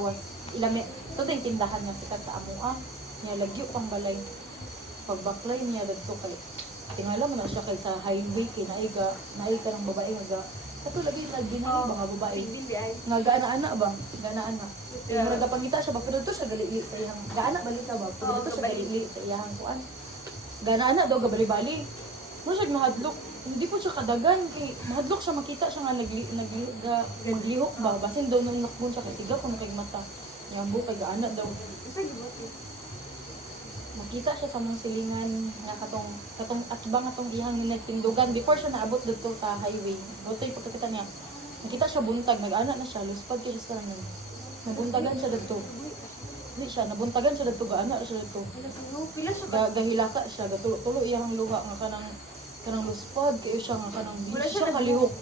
Ilami, ito tayong tindahan nga sikat sa among niya lagyo pang balay. Pagbaklay niya dito kay tingala mo na siya kay sa highway kay naiga ng babae nga kato lagi na mga babae nga gaana-ana ba gaana-ana pero mura pangita siya ba pero to siya gali sa iyang gaana bali sa ba pero to siya gali sa iyang kuan gaana-ana daw gabali-bali mo siya mahadlok hindi po siya kadagan kay mahadlok siya makita siya nga naglihok ba basin daw nung nakbun siya kay sigaw kung kay mata yang bukay gaana daw makita siya sa mga silingan nga katong atbang atong ihang tindugan before siya naabot dito sa highway. Dotoy pagkakita niya. Nakita siya buntag, nag-ana na siya, luspag kay sa naman. Nabuntagan siya dito. Hindi siya, nabuntagan siya dito, gaana siya dito. Gahilaka siya, tulo iyang luha nga kanang luspag kayo siya nga kanang di siya kalihok.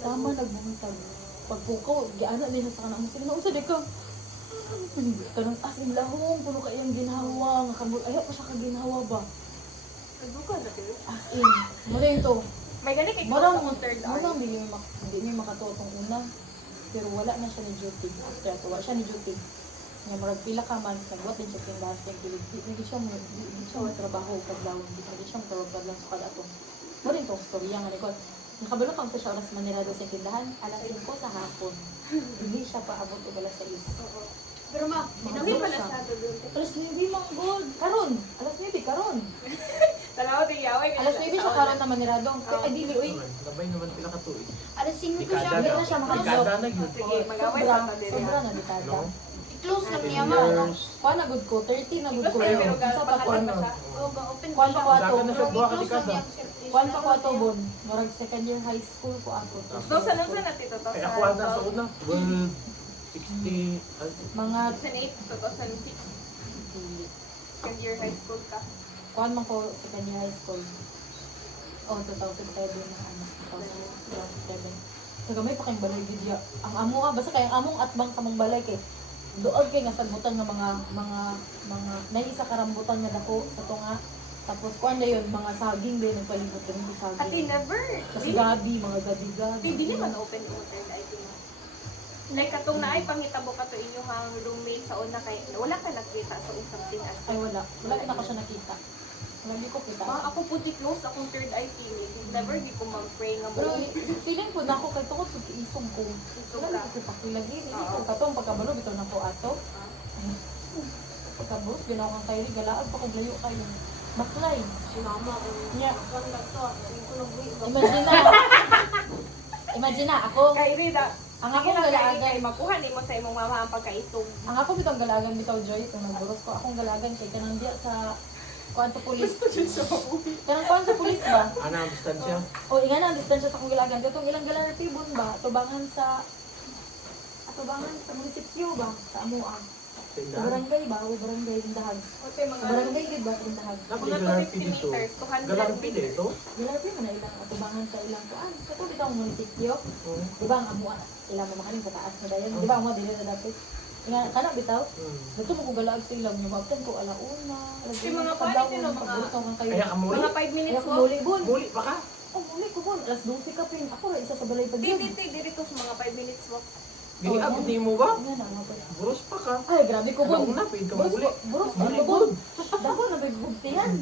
Tama nagbuntag. Pagpukaw, gaana din sa kanang silingan. Usa di ka. Kanang as in lahong puno kayang ginhawa nga kamul ayaw pa siya kaginhawa ba nagbuka na dito as in mo rin to may ganit ikaw sa third eye mo hindi niya makatuwa tong una pero wala na siya ni duty after ato wala siya ni duty nga marag pila ka man nagbuhat din siya tindahan sa kilid hindi siya trabaho pagdawon hindi siya magtrabaho lang sa kada ato mo rin tong storya nga Nicole nakabalo kang sa oras manira do sa tindahan alas 5 sa hapon hindi siya paabot og alas 6 pero ma, hindi pa na siya doon. Alas 9 mang gold. Karon. Alas 9 karon. Talawa di yaway. Alas 9 siya karon na maniradong. Ay dili uy. Labay naman pila ka tuig. Alas 5 ko siya. Hindi na siya makadlok. Dekada na yun. Sige, mag-away sa pa din. Sobra na dekada. I-close lang niya ma. Kuha na good ko. 30 na good ko. Pero Sa pa kuha na na. Oo, ga-open Kuha pa ko ato. Dekada na siya buha ka dekada. Kuha pa ko ato bon. Murag second year high school ko ako. Dosa lang sa natito to. Kaya kuha na sa una. 60. Mga 2008 to 2006. Second year high school ka. kuha man ko second year high school. Oh, 2007 na ano. 2007. Sa gamay pa kayong balay video. Ang amo basta kayang among atbang sa mong balay kay doon kay nga sagbutan nga mga naisa karambutan nga dako sa tunga. Tapos kuan na yun, mga saging din nagpalibot din sa Ate, saging. never. Kasi gabi, mga gabi-gabi. Hindi naman open I think. Like katong naay pangitabo ka to inyong roommate sa una kay wala ka nakita sa something as Ay wala na ko siya nakita. Wala di ko kita. Ako puti close akong third eye feeling. Never di ko mag-pray nga Pero mo. feeling ko na ako kay tukod sa isog ko. Wala na kasi pakilagi. Hindi ko katong pagkabalo bitaw na ko ato. Pagkabalo, ginaw kang kayo, galaag pa kong layo kayo. Maklay. Sinama ko. Nya. Kung nagto, ko nang Imagine na, ako. Kay Rida. Ang akong galaagan. Kay makuha nimo sa imong mama ang pagkaitog. Ang ako bitong galagan bitaw Joy, itong nagburos ko. Akong galagan kay kanang diya sa kuan sa pulis. Kanang kuan sa pulis ba? Ano ang distansya? O inga na ang distansya sa akong galagan. Itong ilang galang tibon ba? Atubangan sa munisipyo ba? Sa Amuang. Sa Sa indahan? barangay ba? O barangay Indahan. Okay, Sa barangay gid ba sa Indahan? Dapat Mga galang 250 pili to. meters, 200 Galang pili meters. ito? Gilapin mo na ilang atubangan sa ilang kuan. Sa kung bitaw munisipyo. Oo. Di ba ang Amuang? Ilang mamakaling sa taas na dayan. Di ba ang mga dili na dapit? Nga, kana bitaw? Dito mo ko galaag sila. Nyumabtan ko alauna. Kasi mga pwede din ang mga- Kaya ka muli? Mga 5 Kaya minutes ko walk. muli bun. Muli pa ka? Oh, muli ko bun. Alas 12 ka pin. Ako ra isa sa balay pag yun. Dito sa mga 5 minutes walk. Gini Oo, abot yan. di mo ba? Nga na, nga pa. Buros pa ka. Ay, grabe ko bun. Alauna, pwede ka Buros muli. Buros Muli ko bun. bun. Dako na nagbugtihan.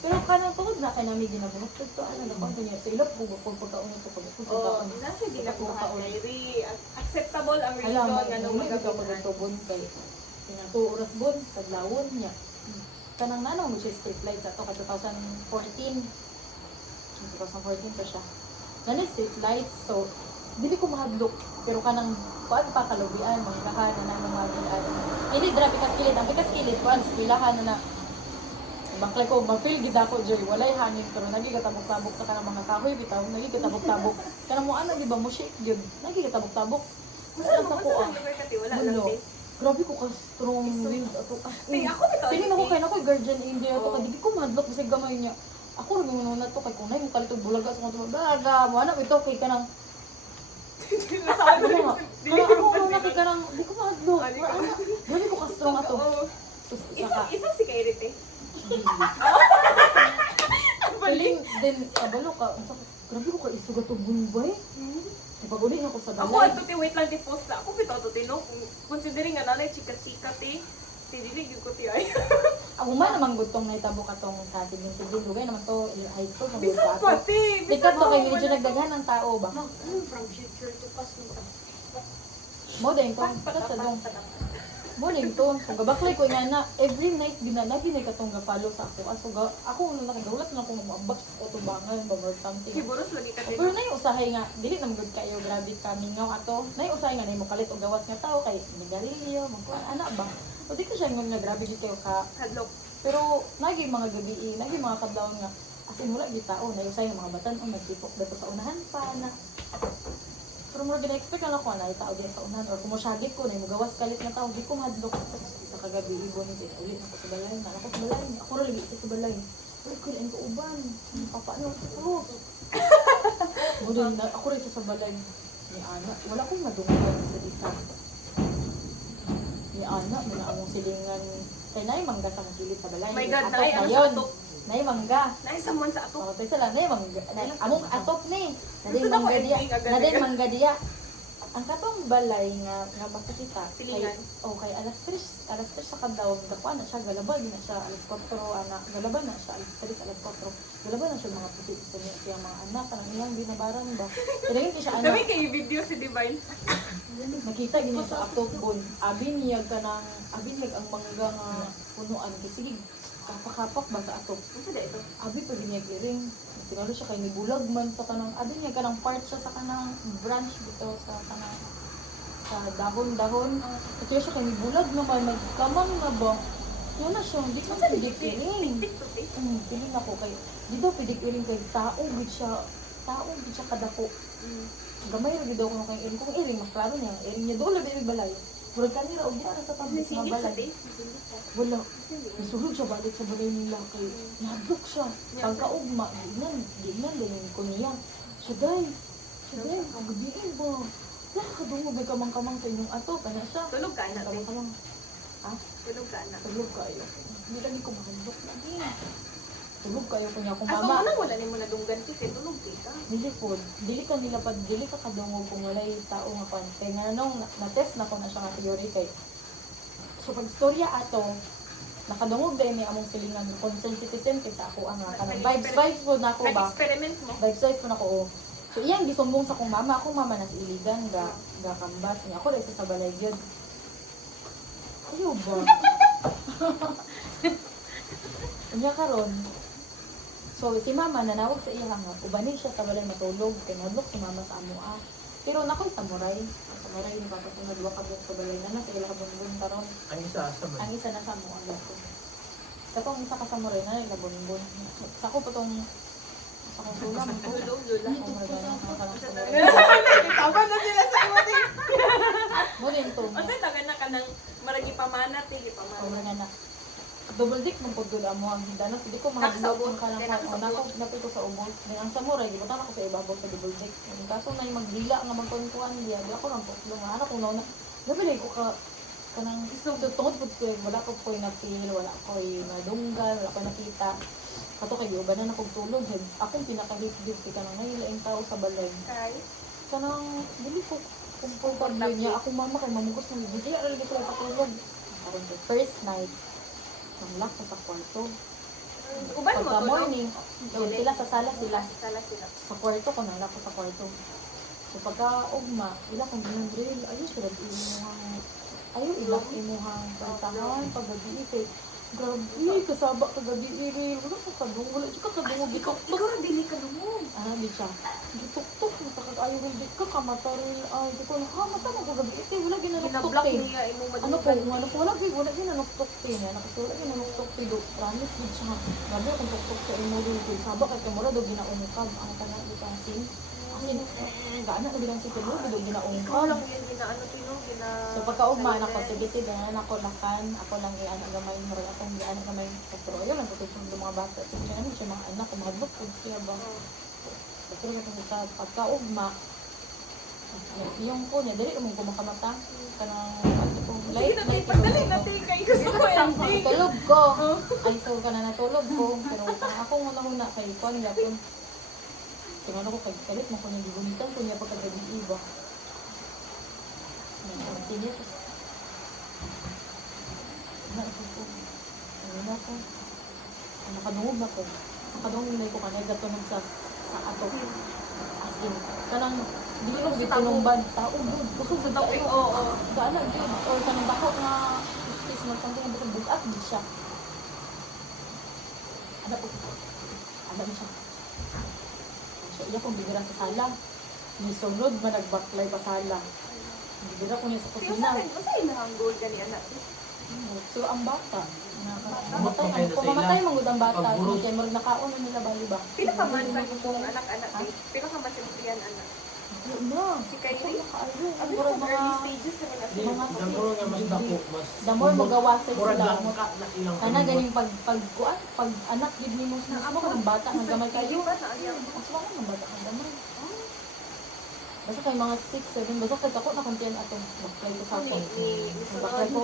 Pero kanang tungod na kay nami ginabunot to ano na pa niya. So ilap ko pag pagkaunod ko pag Oh, pagkaunod. nasa di na ko acceptable ang Alam reason mo, nga nung muli ka pag magabihan. ito bun kay kaya 2 oras bun taglawon niya. Kanang nanong which is street lights ato ka 2014. 2014 pa siya. Nani street lights so dili ko mahadlok pero kanang kuan pa kalubian mga kahan na nang mga hindi grabe ka skillet ang pikas skillet kuan skilahan na bangklay ko ma-feel gid ako joy walay hangin pero nagigatabok-tabok sa kanang mga kahoy bitaw nagigatabok-tabok kanang mo ana di ba mo shake gyud nagigatabok-tabok Wala mo sa lugar kati wala lang Mulo. din. Grabe ko ka strong wind ato. Ay, ako bitaw, Tingin ako hindi. kay nako guardian India to Oo. kadi ko madlok bisag gamay niya. Ako ra ngununa to kay kunay mo kalitog bulaga sa mga bulaga mo ana ito kay kanang Nasabi ano ko. nga. Dili Kaya ko ako pa una kay kanang di ko madlok. Ah, di ko- Ana, grabe ko ka strong ato. Oo. Sus, Isa saka si Kairit eh. feeling din kabalo ka. Grabe ko ka isuga to bumbay. Pag-uli na ko sa Ako balay. ato ti wait lang ti post na. Ako bitaw to tino. Considering nga nanay chika-chika ti. Tidili gyud ko ti ay. Ako man naman gutong naitabo ka tong sa siging lugay naman to high school nung Bisan gutong pa ato. ti. Tikat to kay medyo nagdaghan ng tao ba? Ma'am, ano from future to past nito? Mo din ko. Pas pa Sa dong. ta. Mo din to. Kung gabaklay ko nga na every night binanagi na katong ga-follow sa ako. Aso ga ako nung nakagahulat na akong mabak sa tubangan ba or something. Kiburos lagi ka Pero tino. na yung usahay nga, dili na magod kayo, grabe ka, mingaw ato. Na yung usahay nga, na yung mukalit o gawas nga tao, kay nagarilyo, magkuhan, anak ba? O di ko siya nga grabe gid kayo ka. Hadlok. Pero, nagi mga gabi, nagi mga kadlawon nga, as in wala gid tao, na yung usahay nga mga batan, o nagtipok dato sa unahan pa, na. Pero mo gina-expect na ako na tao din sa unahan, or kung masyagit ko, na yung gawas kalit na tao, di ko mahadlok. Tapos, sa kagabi, ibon, ulit ako sa balay, na ako sa balay, ako rin lagi isa sa balay. Uy, kuliin ko uban, papa, ano, oh. Mudon na ako rin sa balay ni Ana. Wala akong madungan sa isa. Ni Ana, muna akong silingan. Kaya na'y mangga sa magilid sa balay. My God, Atop nay na ano sa yun. atok. Na'y mangga. Nay someone sa atok. O, tayo sila, na'y mangga. Among atop ni. Naday Gusto na ko mangga diya. ending agad. Naday mangga diya. Ang katong balay nga makakita. Silingan. Kay alas 3 sa kadlaw, dakuan na siya, galaban na siya, alas 4, ana, galaban na siya, alas 3, alas 4, galaban na siya mga puti sa niya, mga anak, kanang iyang binabaran ba. Kailangan ko siya, Dami anak, kay video si Divine. nakita gini sa atopon, abiniyag ka ng, abiniyag ang mangga nga punuan, kay sige, kapak-kapak ba sa atop. Ano da ito? Abi pa biniyag iring, tingalo siya kay nibulag man sa kanang, abiniyag ka ng part siya sa kanang branch dito, sa kanang, sa dahon-dahon. At yun siya kay bulag naman, nagkamang na ba? Yan na siya, hindi ko pidik iring. TikTok eh. Piling ako kay, di daw pidik iring kay tao, gid siya kadako. Gamay rin daw ko kay iring. Kung iring, mas klaro niya, iring niya doon labi yung balay. Murag kanila, o di ara sa tabi sa Singit sa balay. te. Wala. Nasulod siya balik sa balay nila kay, nabok siya. Pagkaugma, gignan din ko niya. Siya day, ang gabiin ba? Nakakadungog may kamang-kamang sa inyong ato, kanya siya. Tulog ka na te. Kamang-kamang. Tulog ka na. Tulog kayo. Hindi lagi ko mahandok lagi. Tulog kayo kunya akong Asa mama. mo nang wala ni mo nadunggan ti kay tulog ti ka. Dili po, dili ka kadungog kung walay tao nga kon. Kaya nga nung na-test na ko na siya nga theory kay. So pag storya ato, nakadungog dahil ni among silingan concern citizen kay sa ako ang kanang vibes po na ako ba. Nag-experiment mo. Vibes po na ako. Oh. So iyang gisumbong sa akong mama na si Iligan ga kambas niya. Ako rin sa balay gyud. Ayo ba? Unya karon. So si mama nanawag sa iya nga, ubani siya sa balay matulog, kay nalok si mama sa amo ah. Pero nakoy samurai ni papa ko na duwa ka buok sa balay na sa ila ka bunbun karon. Ang isa sa Ang isa na sa amo ang gato. Katong isa ka samurai na ila bunbun. Sa ko patong sa kong tulam ko. Tulog lula. Oh my God, nakakarang samurai. Tama na sila sa imo ti. Mo din to. Unsay tagan na kanang maragi pamana ti pamana. Kung nga na. Double dick mong pagdula mo ang hindana. Hindi ko mahadlok Nakasabot. ang kanang Kaya kwan. nakasabot. Napito sa ubos. Then ang samurai, gibutan ako sa ibabaw sa double dick. Ang kaso na yung maghila nga magkuhan niya. Di ako lang putlo nga. Anak ko nauna. Nabilig ko ka kanang tungod po ko wala ko ko'y na-feel, wala ko'y nadunggan, wala ko'y nakita. Kato kay giubanan akong tulog. Akong pinaka-hit-hit kay kanang nahilaing tao sa balay. Kay Kanang, dili ko comfortable niya. Akong mama kay mamugos ng bibig. Kaya rin ko lang patulog. Karon the first night, nanglak ko sa kwarto. uban mo Pagka tulog. morning, yun, sila sa sala sila. Sala sila. Sa kwarto ko, nanglak ko sa kwarto. So pagka ugma, wala kong ginadrill. Ayun, sila imuhang, ayun, ilak imuhang kantahan, paggabi kay, grabe, kasaba kagabi iri. Wala ko kadung, wala siya kadungog. Gituktok. Ikaw dili ka lumon. Di siya. Gituktok. Natakag ayaw, hindi ka kamataril. Ay, di ko, nakamata mo kagabi iri. Wala ginanuktok Binablock eh. niya imo Ano po, madunggan. ano po, wala ginanuktok eh. Nakasula ginanuktok eh. Do, promise, di siya. Grabe akong tuktok sa imo rin. Sabak kay kamura do ginaungkab. Ang tanan di kasin. Asin, gaana na bilang si Tilo, do Ikaw ginaungkab. lang yun ginaano tino gina. So pagkaugma na ko, sige, sige, ganyan ako lakan. Ako lang i-ano gamay mo rin. Akong i-ano gamay. Pero ayun, nagtutulog ng mga bata. Sige, ano siya mga anak, umabot ko siya ba. Pero sa pagkaugma, yung ko niya, dali umong kumakamata. Kanang, ano ko, Light, light. pagdali natin kay gusto ko ending. Tulog ko. Ay, so ka na natulog ko. Pero kung ako muna kay Kwan, yapon. Tingnan ako kay kalit mo ko niya gigunitan ko niya pagkagabi iba. Sige. Ano na ko? Nakadungog na ko. Nakadungog na ko kanay gatunog sa ato. As in, kanang dili ko gitinumban tao gud. Kusog sa tao. Oo. Dala gud or kanang dako nga space mo something nga bugat gud siya. Ano po? Ano siya? Siya iya kong bigyan sa sala. Ni sunod man nagbaklay pa sala. Bigyan ko niya sa Pero kusina. sa ilahang goal gani anak. So ang bata, Mamatay na sa kung mamatay ila. mangud ang bata, Pagburot. kaya mag nakaon na nila bali ba? Pila ka man sa kung anak-anak eh. Pila ka man sa iyan anak. No, Si Kylie? Ano Ano murag yung mga early stages na wala Di, sila. mga damo nga mas dako, mas... the more mo gawasay Murag sila, lang ka na ilang kana ganing pag anak gid nimo sa mga ng bata nga gamay kayo. ba na ayaw? Mas mga ng bata nga gamay. Basta kay mga 6, 7, basta kay ako na content atong baklay ko sa ako. Baklay ko,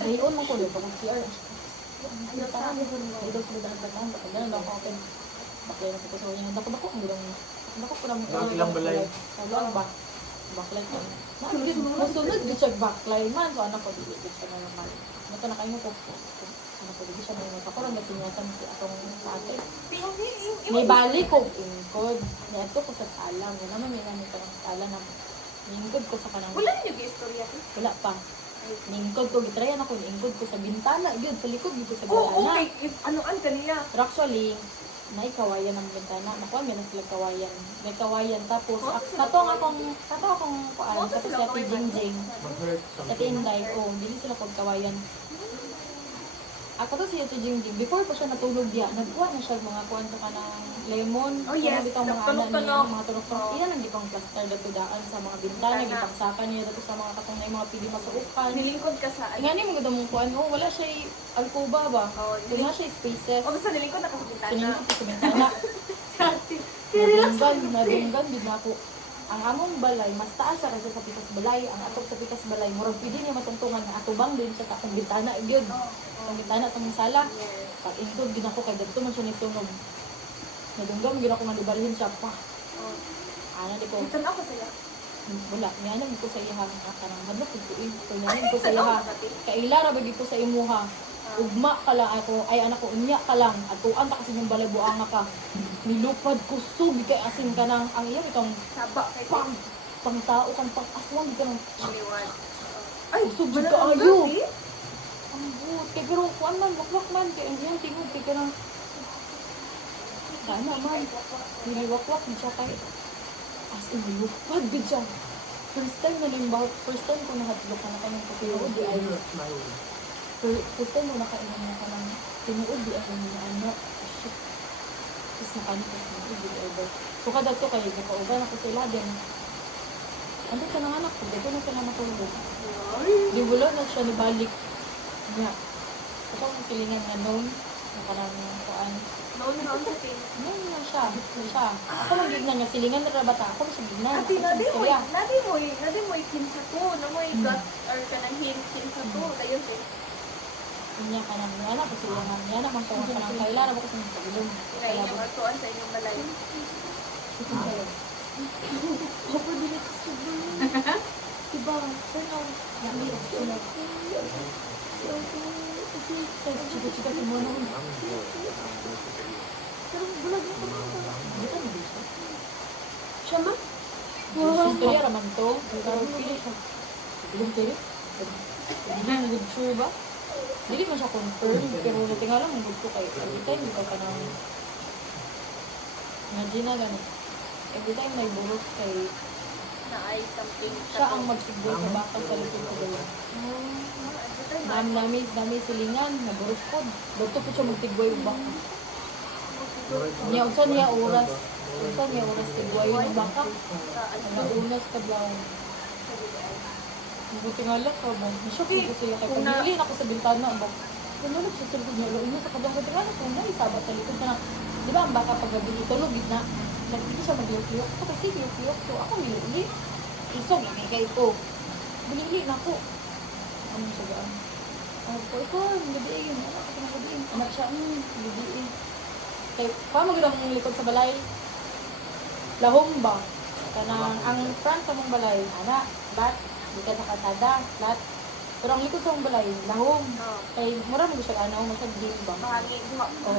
rayon mo ko dito kung CR. Ano ta? Dito ko daan batang, ganun lang ako open. Baklay na ko so yung dako ang gudang dako ko lang Ilang balay? Ilang ba? Baklay ko. Musunod gid siya baklay man so anak ko dili gid siya normal. Nato na kayo ko. Anak ko dili siya normal. Ako lang gasinyasan si atong ate. May balik ko ingkod. Niadto ko sa sala. Nga naman may namin kanang sala na ingkod ko sa kanang Wala niyo istorya ko. wala pa. Ningkod ko gitrayan ako ingkod ko sa bintana gyud sa likod gyud ko sa Oh, bintana. okay. If ano-an kaniya. Pero actually, naikawayan ang bintana. Nakuha may na sila kawayan. May kawayan. Tapos, katong akong kuan, Mao katong sila si Ate kawayan. Jingjing. Mag-hurt Sa something. Tinday, dili sila pagkawayan. Ako to si Ate Jingjing, before pa siya natulog diya, nagkuha na siya mga kuan sa kanang lemon. Oh, yes. Kaya bitong mga anak niya, Nagtunog-tunog. mga tunog-tunog. Oh. Iyan ang gipang plaster dato daan sa mga bintana, Bintana. gipangsakan niya dato sa mga katong na yung mga pili masuukan. Nilingkod ka sa Nga ni mga damong kuan, oh, wala siya alcoba ba? Oh, Wala siya spaces. O basta nilingkod na ka sa bintana. Tiningin ko sa bintana. Nadunggan din ako. Ang among balay, mas taas siya kasi sa pikas balay. Ang atong sa pikas balay, murag pwede niya matungtungan na atubang din siya sa akong bintana. Yun. Ang bintana sa mong sala. Pag ingkod, gina ko kay dito man siya nitunog. Nadunggan, gina ko manibalhin siya pa. Ana di ko. Itan ako sila. Wala, niyanam ko sa iha. Kanang hadlok ko eh. So, niyanam ko sa iha. Kaila ra bagi ko sa imuha. Ugma ka lang ako, ay anak ko, unya ka lang. At tuan ta kasi yung balay buanga ka. Nilupad ko sug, kay asin ka nang, ang iya, itong Saba kay pang, pang tao kang pang aswang, ka nang, Liwan. ay, usog ka ayo. Ang buot, kay pero kuan man, wakwak man, kay ang iyang tingog, kay ka nang, sana man, niliwakwak din siya kay, as in, nilupad din siya. First time ko nahatlok na kanyang kapinood, di ay, first time ko nakainom na ka ng pinuod, di ay, ano, shit. Tapos nakaano ko sa mga ever. So kada to kayo, nakauban ako sila din. Ano ka ng anak ko? Dito na sila matulog. Di wala na siya nibalik. Nga. Ito ang silingan nga noon. Nakarang kuan. Noon sa tin. Noon na siya. Ako lang gignan nga silingan na bata. Ako na siya gignan. Ati, nadi mo, Kaya, nadi mo kinsa to, na mo gut or kanang hint kinsa to, dayon din. niya ka nang anak ko sila nga. Yan naman ko ka nang kailan ako sa mga pagulong. Kaya inyo magtuan sa inyong balay. Ako din ito sa pagulong. Diba? Pero, yami ako sila. Kasi, chika-chika si Mono. Pero, bulag mo ko. Dito na dito. Siya ma? Kaya raman to. Pero, pili siya. Bilong pili? Bilong good sure ba? Hindi mo siya confirm. Pero, tingala mo good ko kayo. Every time, hindi ka nang imagine na ganun. Every time may bulos kay Na ay something. siya ang magsigbo sa bakal sa likod ko gawin. Dami silingan, naburos ko. Dito po siya magtigway yung baka. Niya, unsan niya oras tigway yung baka. Ang unas ka lang. Mabuti nga lang ka ba? Nashock ko siya. Kaya pagilin ako sa bintana. Nanulog siya sa likod niya. Loin niya sa kadang kadang kung naisaba sa likod na. Di ba ang baka pag gabi tulog, gitna? Hindi siya magliyok-liyok. Ako kasi liyok-liyok. So ako nilili. Isog lang kay ko. Binili na ako. Ano siya gaan? Ito, gabiin. Anak ako na gabiin. Anak siya, gabiin. Kaya, pa magandang mong likod sa balay. Lahom ba? Kanang ang front sa mong balay, ana, bat, di ka sa kalsada, flat. Pero ang likod sa mong balay, lahom. Oo. Kay mura mo siya ano, masyad din ba? Mahangin. Oh,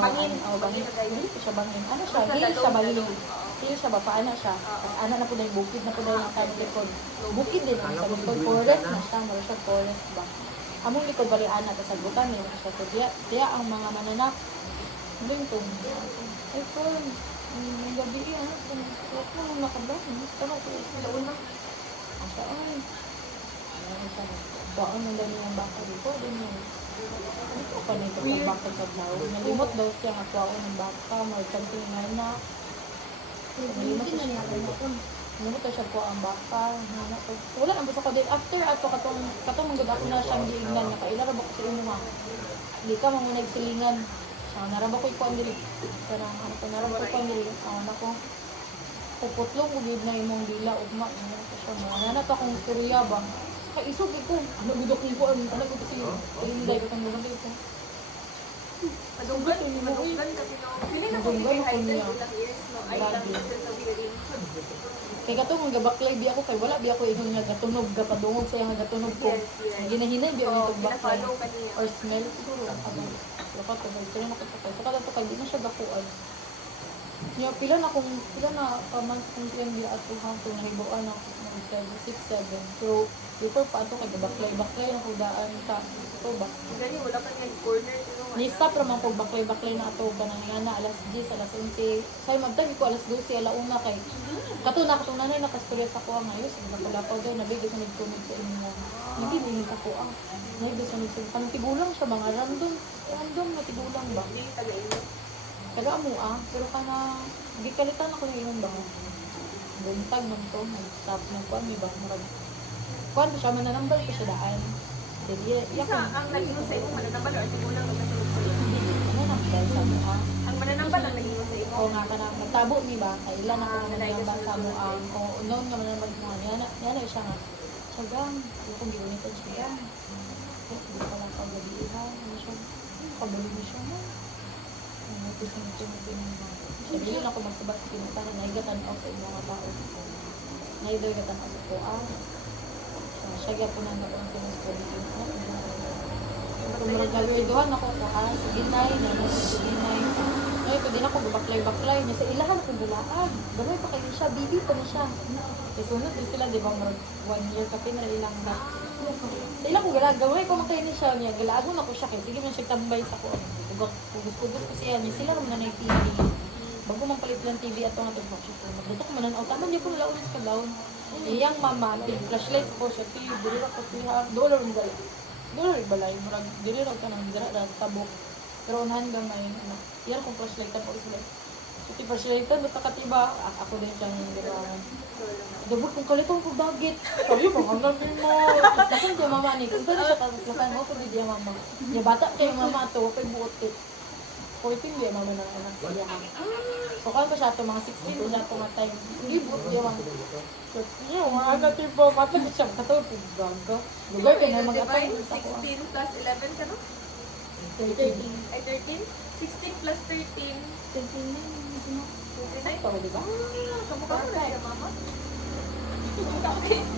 Bangin. bangin. Bangin. Hindi ko siya bangin. Ano siya? Basta Hill siya dalong, ba? Hill. dalong. Oo. Hill siya ba? Paana siya? Oo. Ana na po na yung bukid na po na yung sa likod. Sloping. Bukid din ang sa Alam ko, likod. siguro Forest ka na. na siya. Mara siya forest ba? Among likod bali ana ta sa gutan niya siya. So diya ang mga mananak. Lingkod. Ay, Paul. Ang gabi yan. Huwag mo nakabang. Tama ko. Laon na. Asa ay. Ano siya? Baon ng dami yung baka dito. Din yung. Ano ko pa nito kung baka sa blaw? Nalimot daw siya nga kuwaon ng baka. May something nga na. Nalimot na niya. Nalimot na siya kuha ang baka. Wala ang basta ko din. After ato katong manggod ako na siyang giignan. Nakailarab ako sa imo nga. Hindi ka mamunag silingan. Naraba ko ikuan dili. Parang ano ko naraba ko ikuan dili. Ano ko. Puputlong mo gid na imong dila ugma. Ano ko siya mga. Nana to akong istorya ba. Saka isog ko. Ano gudok ni ko. Ano gudok siya. Inday ko tang gudok ko. Madunggan. Madunggan ka tino. Pili na ko Madunggan yung ako height niya. ilang years no. Ay Grabe. lang sa sabihin. Kay kato mga gabaklay bi ako kay wala bi ako ingon nga gatunog gapadungog sa nga gatunog ko. Yes, yes. Ginahinay bi ako Oo, itong baklay. gina-follow ka niya. Or smell siguro. Aba. Lakat ko ba. Sila nakapatay. Saka dato kay di na siya gapuan. Niya pila na months kung ilang bila ato ha kung nahibuan ako ng 6, 7. Pero before pa ato kay baklay na ko daan sa ito ba. Gani wala ka niyan corner tino. Ni-stop raman ko baklay na ato kanang nga na alas 10, alas 11. Say magtagi ko alas 12, alauna kay. Katong nanay nakastorya sa ko ang ayos. Nagpalapaw daw nabigay sa nagsunod sa inyo. Hindi nilin ako ang. Nabigay sa nagsunod. Kanang tigulang siya mga random na tigulang ba. Hindi taga inyo. Taga mo pero kana gikalitan ako ng ilang ba. Buntag man to, nag-stop na ko mi ba murag. Kuan siya mananambal ko siya daan. Dili Isa ang nag-ingon sa imo mananambal or tigulang ang nasunod sa iyo. ano nambal sa mo Ang mananambal ang nag-ingon sa imo. O nga ka na nagtabo ni ba? Kay ilan ako mananambal sa mo ang o noon nga mananambal mo yan na siya nga. Siya gang, kung giunitan siya gang. Hindi pa lang kagabihan. Ano siya? Kabalo niya siya mo. Sabi yun ako magsabak sa pinasahan, naigatan ako sa inyong mga tao. Naigatan ako sa kuha. Siya po na ako ang pinaspolitin ko. Kung magagawirduhan ako kuha, sa ginay, sa ginay. Ngayon, ito din ako baklay-baklay niya. Sa ilahan ako bulaan. Gamay pa kayo siya, bibi pa na siya. Kasi sunod din sila, di ba, 1 year kape na ilang na. Sa ilang ko gamay ko makain niya siya niya. Galaagon ako siya, kaya sige man siya tambay sa ko. Kugus ko siya niya. Sila naman na yung TV. Bago mang palit lang TV at itong atong siya. Magdato ko manan. Tama niya po launas ka daon. Iyang mama, flashlight po siya. Dili ra ko piha. Dolar rin balay. Dolar rin balay. Murag, dili ra ka nang dira ra tabok. Pero unahan gamay. Iyang kong flashlight po sila. So, flashlight na katiba. Ako din siya yung dirawan. Dabot kung kalitong ko bagit. Sabi mo, ang namin mo. Lakan siya mama ni. Kung saan siya lakan mo, pwede diya mama. Niya bata kayo mama to, kay buot it. 14 diya mama ng anak siya. So kaya pa siya ito, mga 16 po siya ito nga time. Hindi buot diya mama. So, niya, mga agad yung po. Matag siya, katawag po. Gaga. Lugar ka na mag-atay. 16 plus 11 ka no? 13. Ay 13? 16 plus 13. 29. Ito, di ba? Kamukha mo na siya, mama. Hindi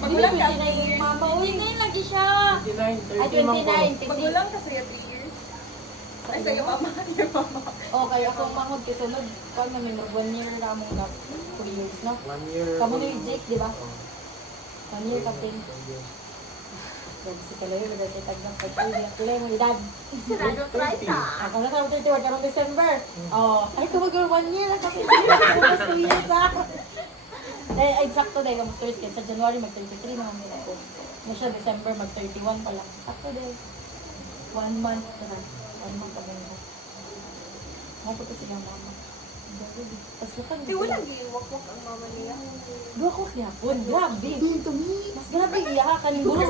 Magulang ka 29 yung mama. Uy, ngayon lagi siya. 29, Ay, 30 man ko. 29. Magulang ka sa'yo 3 years. Ay, sa'yo mama. Your mama. Oh, kaya ako mangod kay sunod. Pag namin 1 year na mong gap. 2 years, no? 1 year. Kamu ni Jake, di ba? Oh. 1 year ka ting. Grabe si Kalayo, nagay kay Tagang Pagkuya. Kalayo mo edad. Sinado, try ka. Ako na sa 31, karong December. Oh, ay ito mag 1 year na kasi. 2 years ako. Dahil eksakto dahil kamo Thursday. Sa January mag-33 na kami ako. Na siya December mag-31 pa lang. Sakto dahil 1 month na. 1 month pa lang. Mga po siya mama. Tapos lakan. Di wala giwak-wak ang mama niya. Dua ko gyapon, grabe. Mas grabe iya ka ning guro.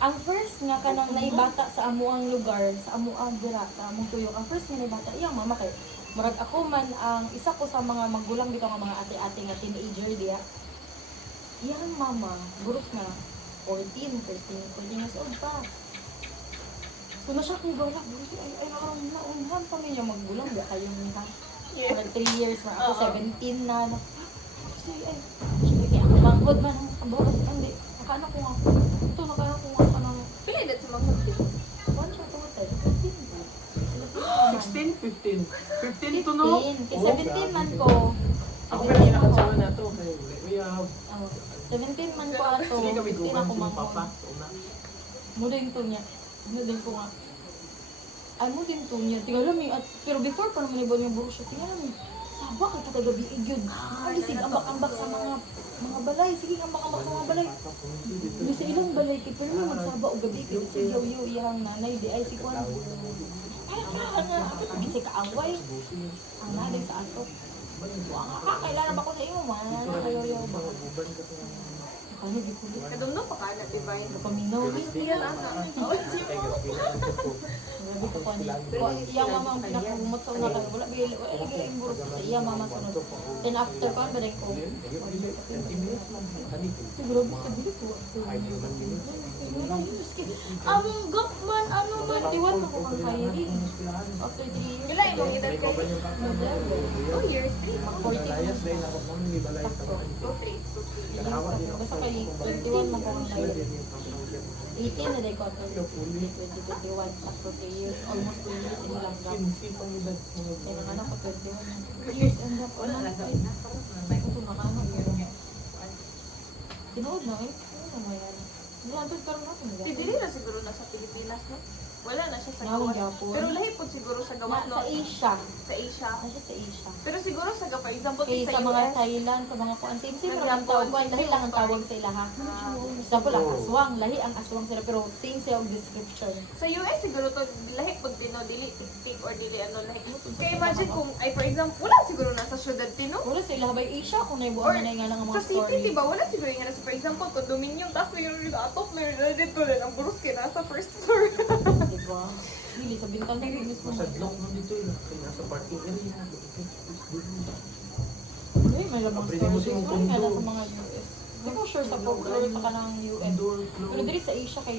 Ang first nga kanang naibata sa amuang lugar, sa amuang dira, sa among tuyok. Ang first nga naibata iyang mama kay murag ako man ang isa ko sa mga magulang dito nga mga ate-ate nga teenager diya. Iyang mama, gurus na 14 years old pa. Kung na siya kay Wala, ay naunhan pa niya maggulang, di kayo niya. Yes. Or 3 years na ako, Oo. 17 na. Kasi kaya ako bangkod man ang bawas. Hindi, nakaano ko nga. Ito, nakaano ko nga ka ng Pila edad sa mga hapdi? one shot ako tayo. 16, 15. 15 to no? 15. Kaya 17 man ko. Ako pero kinakatsawa na to. We have... 17 man ko ato. Sige kami 15 guban ako si mamon. Papa. Mudin to niya. Mudin ko nga. Ay mo din to niya. Tingnan lang at pero before pa naman ibon yung buruk siya. Tingnan lang. Saba ka kagabi yun. Ay sige ambak-ambak sa mga balay. Sige ambak-ambak sa mga balay. Di sa ilang balay kay pero mo magsaba og gabi kay sa yaw-yaw iyang nanay di ay si Kwan. Ay nga kasi kaaway. Ang nanay sa ato. Wa nga kailangan ba ko sa iyo man. Kayo-yaw ba? Ano di ko. Kadumdum pa ka na, divine. Paminaw. Yan, ana. Grabe ko pa niya. Iya mama ang pinakahumot sa una kaya wala gaya yung buruk sa iya mama sunod. Then after ko ba ko. Grabe sa bilik ko. Among gap man ano man tiwan ko kang hiring. After 3 years. Pila imong edad kay? 2 years, 3. 40. Basta kay 21 man ko kang hiring. 18 na day ko to. 2021 after 3 years. Almost 2 years in lang gap. Kaya naman ako 21 years and gap. Wala na. Ito makano. Tinood na eh. Ano naman yan? Nilantod ka rin natin. Si Dili na siguro nasa Pilipinas, no? Wala na siya sa Nawang gawas. Japon. Pero lahi po siguro sa gawas, no? Sa Asia. Sa Asia. Ano sa Asia? Pero siguro sa for example, Okay, sa sa mga US. Thailand, sa mga kuan, same For lang ang example, tawag. Kuan, lahi lang ang tawag sa ilaha. Example lang, aswang. Lahi ang aswang sila, pero same siya ang description. Sa US siguro to lahi pag Pino, dili tik or dili ano lahi. Kaya imagine kung ay for example, wala siguro nasa syudad Pino. Wala sa ilaha ba Asia kung Or naibuan na nga ng mga sa city, story. diba? Wala siguro yung for example, condominium, tapos yung atop, may dito din ang burus nasa first floor. Diba? Dili, sa bintang na mismo. Masadlong mo dito yun. Nasa parking area. Ay, may lamang Pwede mo story. siyang Kung nga na condo. sa mga US. Hindi ko sure sa folklore sa kanang US. Indoor Pero dili sa Asia kay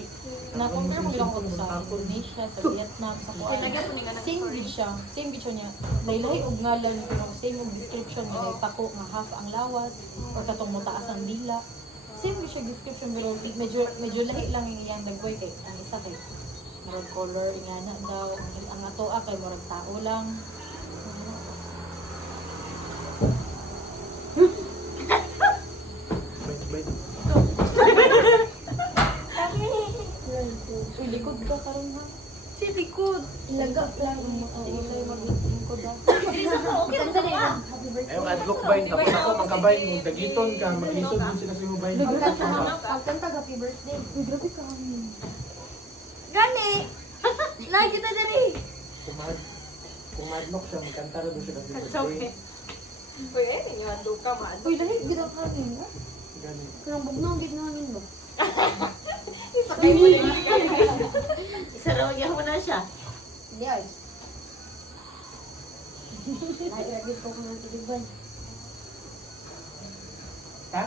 na-compare mo lang ko sa Indonesia, sa Vietnam, sa Kaya Kuwait. nagato ni nga ng Same story. gid siya. Same gid siya niya. Lahi-lahi og ngalan pero same og description niya like pako nga half ang lawas or katong mataas ang dila. Same gid siya description pero medyo lahi lang yung iyang dagway kay ang isa kay murag color ingana daw ang ato kay murag tao lang. Bait. Uy, likod ka karon ha. Si likod. Ilagap lang ang ilay maglingkod ha. Okay, sa ka. Ayaw adlock bay. Tapos ako magkabay. Dagiton ka. Maglisod din sila sa iyo bay. Pagkanta happy birthday. Uy, grabe ka. Gani! Lagi kita dali! Kung madlock siya, magkanta rin doon siya kasi It's okay. Uy, eh, niwando ka, man. Uy, lahi gid ang kanin ha. Gani. Kanang bugnaw gid namin mo. Sakay mo na Isa raw niya mo na siya. Hindi ay. Nairagid ko kung nang tulibay. Ha?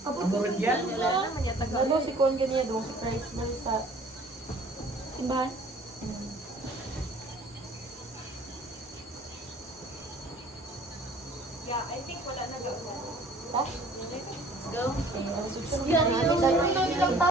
Abot Ang ko buwit sa yan? Wala naman yung taga. Ano si Kon ganyan doon sa price mo sa simbahan? Yeah, I think wala na gawin. Ha? Go. Ay, ang susunod Yan, na yung natin.